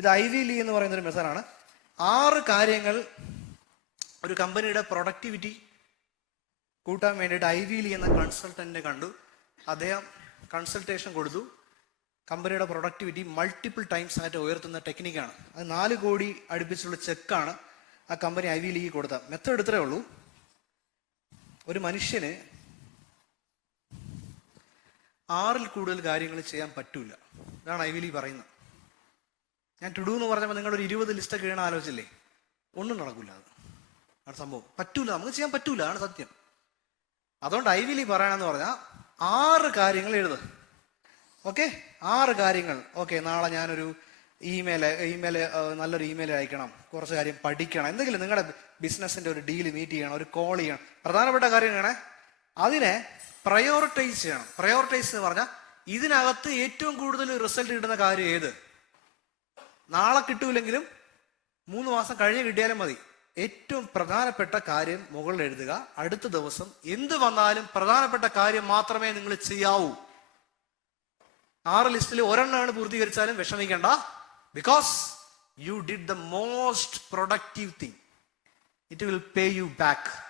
ഇത് I V Lee എന്ന് പറയുന്ന ഒരു മെത്തേഡാണ് ആറ് കാര്യങ്ങൾ ഒരു കമ്പനിയുടെ പ്രൊഡക്ടിവിറ്റി കൂട്ടാൻ വേണ്ടിയിട്ട് ഐ വി ലീ എന്ന കൺസൾട്ടന്റിനെ കണ്ടു. അദ്ദേഹം കൺസൾട്ടേഷൻ കൊടുത്തു. കമ്പനിയുടെ പ്രൊഡക്ടിവിറ്റി മൾട്ടിപ്പിൾ ടൈംസ് ആയിട്ട് ഉയർത്തുന്ന ടെക്നിക്കാണ് അത് നാല് കോടി അടുപ്പിച്ചുള്ള ചെക്കാണ് ആ കമ്പനി ഐ വി ലീഗ് കൊടുത്ത മെത്തേഡ് എടുത്തേ ഉള്ളൂ. ഒരു മനുഷ്യന് ആറിൽ കൂടുതൽ കാര്യങ്ങൾ ചെയ്യാൻ പറ്റൂല. ഇതാണ് ഐ വി ലീഗ് പറയുന്നത്. ഞാൻ ടുഡു എന്ന് പറഞ്ഞപ്പോൾ നിങ്ങളൊരു ഇരുപത് ലിസ്റ്റൊക്കെ ഇടണം ആലോചിച്ചില്ലേ? ഒന്നും നടക്കില്ല അത്. ആണ് സംഭവം. പറ്റൂല. നമുക്ക് ചെയ്യാൻ പറ്റൂല. ആണ് സത്യം. അതുകൊണ്ട് ഐ വിലി പറയണമെന്ന് പറഞ്ഞാൽ ആറ് കാര്യങ്ങൾ എഴുത് ഓക്കെ? ആറ് കാര്യങ്ങൾ. ഓക്കെ നാളെ ഞാനൊരു ഇമെയിൽ ഇമെയിൽ നല്ലൊരു ഇമെയിൽ അയക്കണം. കുറച്ച് കാര്യം പഠിക്കണം. എന്തെങ്കിലും നിങ്ങളുടെ ബിസിനസിന്റെ ഒരു ഡീൽ മീറ്റ് ചെയ്യണം ഒരു കോൾ ചെയ്യണം. പ്രധാനപ്പെട്ട കാര്യം കാര്യങ്ങളാണ് അതിനെ പ്രയോറിറ്റൈസ് ചെയ്യണം. പ്രയോറിറ്റൈസ് എന്ന് പറഞ്ഞാൽ ഇതിനകത്ത് ഏറ്റവും കൂടുതൽ റിസൾട്ട് കിട്ടുന്ന കാര്യം ഏത്? നാളെ കിട്ടൂലെങ്കിലും മൂന്ന് മാസം കഴിഞ്ഞ് കിട്ടിയാലും മതി. ഏറ്റവും പ്രധാനപ്പെട്ട കാര്യം മുകളിൽ എഴുതുക. അടുത്ത ദിവസം എന്ത് വന്നാലും പ്രധാനപ്പെട്ട കാര്യം മാത്രമേ നിങ്ങൾ ചെയ്യാവൂ. ആറ് ലിസ്റ്റിൽ ഒരെണ്ണമാണ് പൂർത്തീകരിച്ചാലും വിഷമിക്കേണ്ട. Because you did the most productive thing it will pay you back